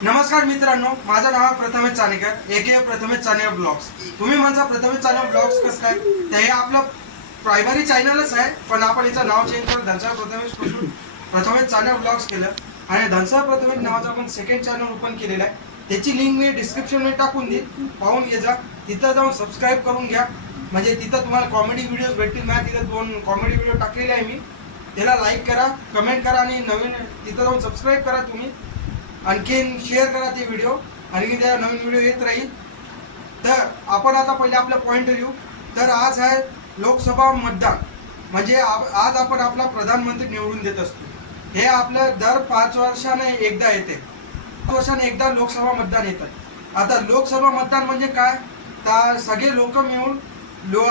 नमस्कार मित्रांनो, माझं नाव प्रथमेश चाणेकर एके प्रथमेश चाणेकर ब्लॉग्स. तुम्ही म्हणता प्रथमेश चाणेकर ब्लॉग्स कसं काय? तर हे आपलं प्रायमरी चॅनलच आहे, पण आपण याचं नाव चेंज करून धनसर प्रथमेश चाणेकर ब्लॉग्स केलं आणि धनसर प्रथमेश नावाचं आपण सेकंड चॅनल ओपन केलेलं आहे. त्याची लिंक मी डिस्क्रिप्शनमध्ये टाकून देईन, पाहून घे जा. तिथं जाऊन सबस्क्राईब करून घ्या, म्हणजे तिथं तुम्हाला कॉमेडी व्हिडिओज भेटतील. माझ्या तिथं 2 कॉमेडी व्हिडिओ टाकलेले आहे मी. त्याला लाईक करा, कमेंट करा आणि नवीन तिथं जाऊन सबस्क्राईब करा तुम्ही. आणखीन शेअर करा ते व्हिडिओ, आणि त्या नवीन व्हिडिओ येत राहील. तर आपण आता पहिले आपलं पॉईंट येऊ. तर आज आहे लोकसभा मतदान, म्हणजे आज आपण आपला प्रधानमंत्री निवडून देत असतो. हे आपलं दर 5 वर्षाने एकदा येते. 5 वर्षाने एकदा लोकसभा मतदान येतं. आता लोकसभा मतदान म्हणजे काय? तर सगळे लोक मिळून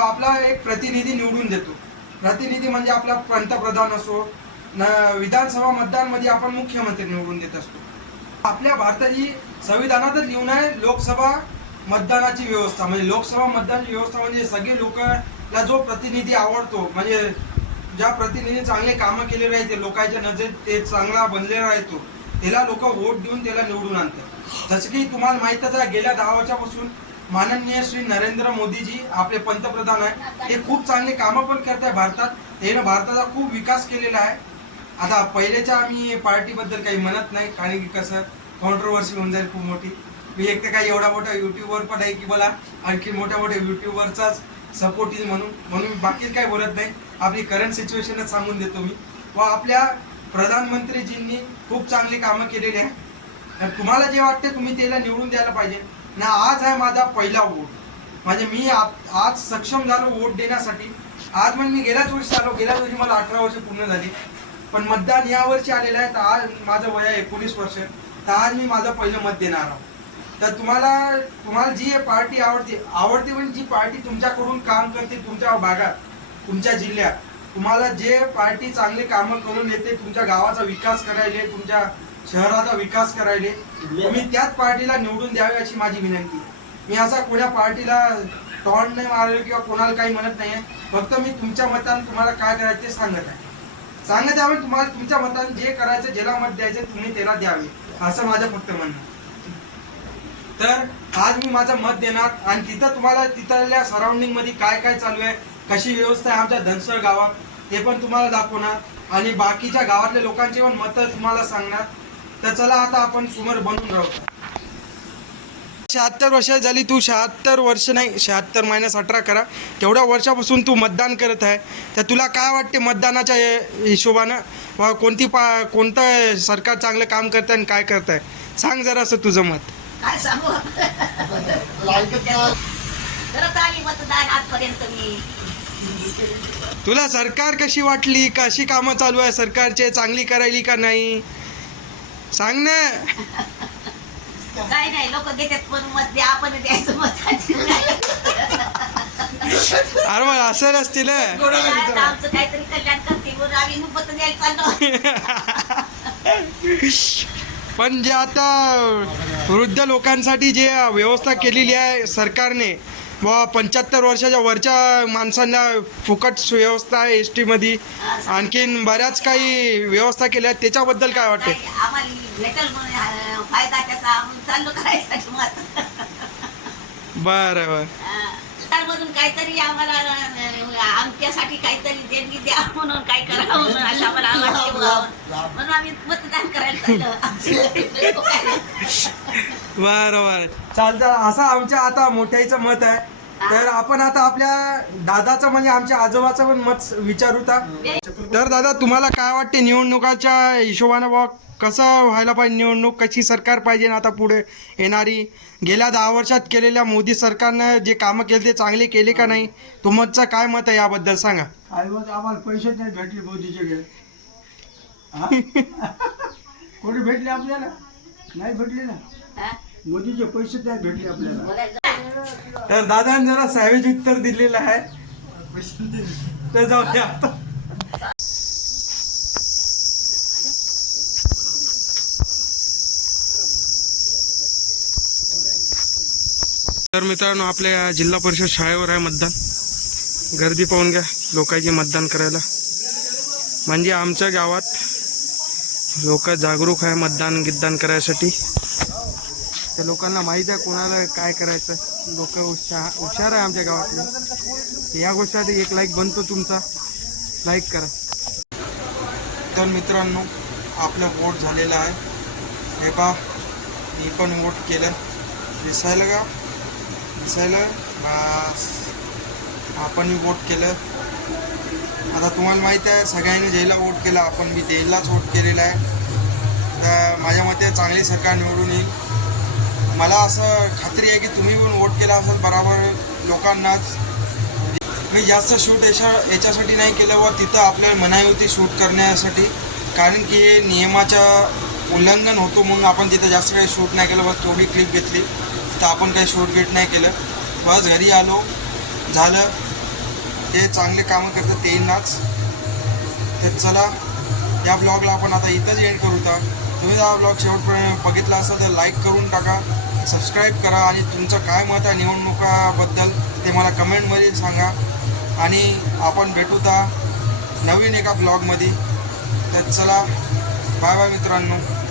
आपला एक प्रतिनिधी निवडून देतो. प्रतिनिधी म्हणजे आपला पंतप्रधान असो, विधानसभा मतदानमध्ये आपण मुख्यमंत्री निवडून देत असतो. आपल्या भारताची संविधानातच लिहून आहे लोकसभा मतदानाची व्यवस्था. म्हणजे लोकसभा मतदानाची व्यवस्था म्हणजे सगळे लोकांना जो प्रतिनिधी आवडतो, म्हणजे ज्या प्रतिनिधी चांगले कामं केले राहते, लोकांच्या नजरेत ते चांगला बनलेला राहतो, त्याला लोक वोट देऊन त्याला निवडून आणतात. जसं की तुम्हाला माहीतच आहे, गेल्या 10 वर्षापासून माननीय श्री नरेंद्र मोदीजी आपले पंतप्रधान आहे. ते खूप चांगले कामं पण करत आहे भारतात. त्यानं भारताचा खूप विकास केलेला आहे. आता पहिल्याच्या आम्ही पार्टीबद्दल काही म्हणत नाही, कारण की कसं कॉन्ट्रोवर्सी होऊन जाईल खूप मोठी. मी एक तर काही एवढा मोठा यूट्यूबवर पण आहे की मला आणखी मोठ्या यूट्यूबवरचाच सपोर्ट येईल म्हणून बाकी काही बोलत नाही. आपली करंट सिच्युएशनच सांगून देतो मी. व आपल्या प्रधानमंत्रीजींनी खूप चांगली कामं केलेली आहे. तुम्हाला जे वाटते तुम्ही त्याला निवडून द्यायला पाहिजे ना. आज आहे माझा पहिला वोट, म्हणजे मी आज सक्षम झालो वोट देण्यासाठी. आज म्हणजे मी गेल्याच वर्षी आलो, गेल्याच वर्षी मला 18 वर्ष पूर्ण झाली, पण मतदान या वर्षी आलेलं आहे. तर आज माझं वय आहे 19 वर्ष. तर आज मी माझं पहिलं मत देणार आहोत. तर तुम्हाला जी पार्टी आवडते पण जी पार्टी तुमच्याकडून काम करते, तुमच्या भागात, तुमच्या जिल्ह्यात, तुम्हाला जे पार्टी चांगले कामं करून येते, तुमच्या गावाचा विकास करायले, तुमच्या शहराचा विकास करायले, तुम्ही त्याच पार्टीला निवडून द्यावे अशी माझी विनंती. मी असा कोणा पार्टीला टॉन्ट नाही मारलो किंवा कोणाला काही म्हणत नाही आहे. फक्त मी तुमच्या मताने तुम्हाला काय करायचं ते सांगत आहे. तुम्हाला तुमच्या मताने जे करायचं, ज्याला मत द्यायचं तुम्ही त्याला द्यावे, असं माझं फक्त म्हणणं. तर आज मी माझं मत देणार आणि तिथं तुम्हाला तिथल्या सराउंडिंग मध्ये काय काय चालू आहे, कशी व्यवस्था आहे आमच्या धनसर गावात, ते पण तुम्हाला दाखवणार आणि बाकीच्या गावातल्या लोकांची पण मतं तुम्हाला सांगणार. तर चला आता आपण समोर बनून राहू. 76 वर्ष झाली. तू 76 वर्ष नाही, 76 - 18 करा, तेवढ्या वर्षापासून तू मतदान करत आहे. तर तुला काय वाटते मतदानाच्या हिशोबानं, व कोणतं सरकार चांगलं काम करत आहे आणि काय करत आहे? सांग जरा असं तुझं मत. काय सांगू करत आली मतदान आजपर्यंत मी. तुला सरकार कशी वाटली, कशी कामं चालू आहे सरकारचे, चांगली करायली का नाही, सांग ना. काय नाही, लोक देतात पण मत द्या, आपण द्यायचं मत. अरे मग असं नसतील आमचं काहीतरी कल्याण करते म्हणून आम्ही मत द्यायला चाललो. पण जे आता वृद्ध लोकांसाठी जे व्यवस्था केलेली आहे सरकारने, व 75 वर्षाच्या वरच्या माणसांना फुकट व्यवस्था आहे एस टीमध्ये, आणखीन बऱ्याच काही व्यवस्था केल्या आहेत, त्याच्याबद्दल काय वाटते? आम्हाला भेटेल म्हणून फायदा त्याचा आपण चाललो करायसाठी मत. बरं मधून काहीतरी आम्हाला आमच्यासाठी काहीतरी देणगी द्या म्हणून, काय करावं म्हणून अशा मला म्हणून आम्ही मतदान करायला चाललो. बरं चालतं. असं आमच्या आता मोठ्याचं मत आहे. तर आपण आता आपल्या दादाचं म्हणजे आमच्या आजोबाचं पण मत विचारू. तर दादा, तुम्हाला काय वाटते निवडणुकाच्या हिशोबानं बघ कसं व्हायला पाहिजे निवडणूक, कशी सरकार पाहिजे आता पुढे येणारी? गेल्या 10 वर्षात केलेल्या मोदी सरकारनं जे कामं केले ते चांगले केले का नाही? तुमचं काय मत आहे याबद्दल सांगा. काय मग आम्हाला पैसेच नाही भेटले मोदीचे गे. कोणी भेटले आपल्याला? नाही भेटले ना. मोदीचे पैसेच नाही भेटले आपल्याला. तर दादाने जरा सॅवेज उत्तर दिलेलं आहे. तर जाऊ द्या आता. तर मित्रांनो, आपल्या जिल्हा परिषद शाळेवर आहे मतदान. गर्दी पाहून घ्या लोकांची मतदान करायला. म्हणजे आमच्या गावात लोक जागरूक आहे मतदान गिद्दान करायसाठी. त्या लोकांना माहीत आहे कोणाला काय करायचं. लोक हुशार आहे आमच्या गावातले. या गोष्टीसाठी एक लाईक बनतो तुमचा, लाईक करा. तर मित्रांनो, आपलं वोट झालेलं आहे. हे पहा, मी पण वोट केलं. दिसायला का दिसायला बस, आपणही वोट केलं. आता तुम्हाला माहीत आहे सगळ्यांनी ज्याला वोट केला, आपण मी देईलाच वोट केलेला आहे. तर माझ्या मते चांगली सरकार निवडून येईल. मला असं खात्री आहे की तुम्ही पण वोट केला असेल बरोबर लोकांनाच. मी जास्त शूट याच्यासाठी नाही केलं व तिथं आपल्याला मनाई होती शूट करण्यासाठी, कारण की हे नियमाचं उल्लंघन होतो म्हणून आपण तिथं जास्त काही शूट नाही केलं. बस थोडी क्लिप घेतली, तर आपण काही शूट गेट नाही केलं. बस घरी आलो, झालं. ते चांगले कामं करतात तेनाच. तर चला, या ब्लॉगला आपण आता इथंच एंड करू. तर तुम्ही हा ब्लॉग शेवटपर्यंत बघितला असेल तर लाईक करून टाका, सबस्क्राईब करा आणि तुमचं काय मत आहे निवडणुकाबद्दल ते मला कमेंटमध्ये सांगा. आणि आपण भेटू तर नवीन एका ब्लॉगमध्ये. तर चला, बाय बाय मित्रांनो.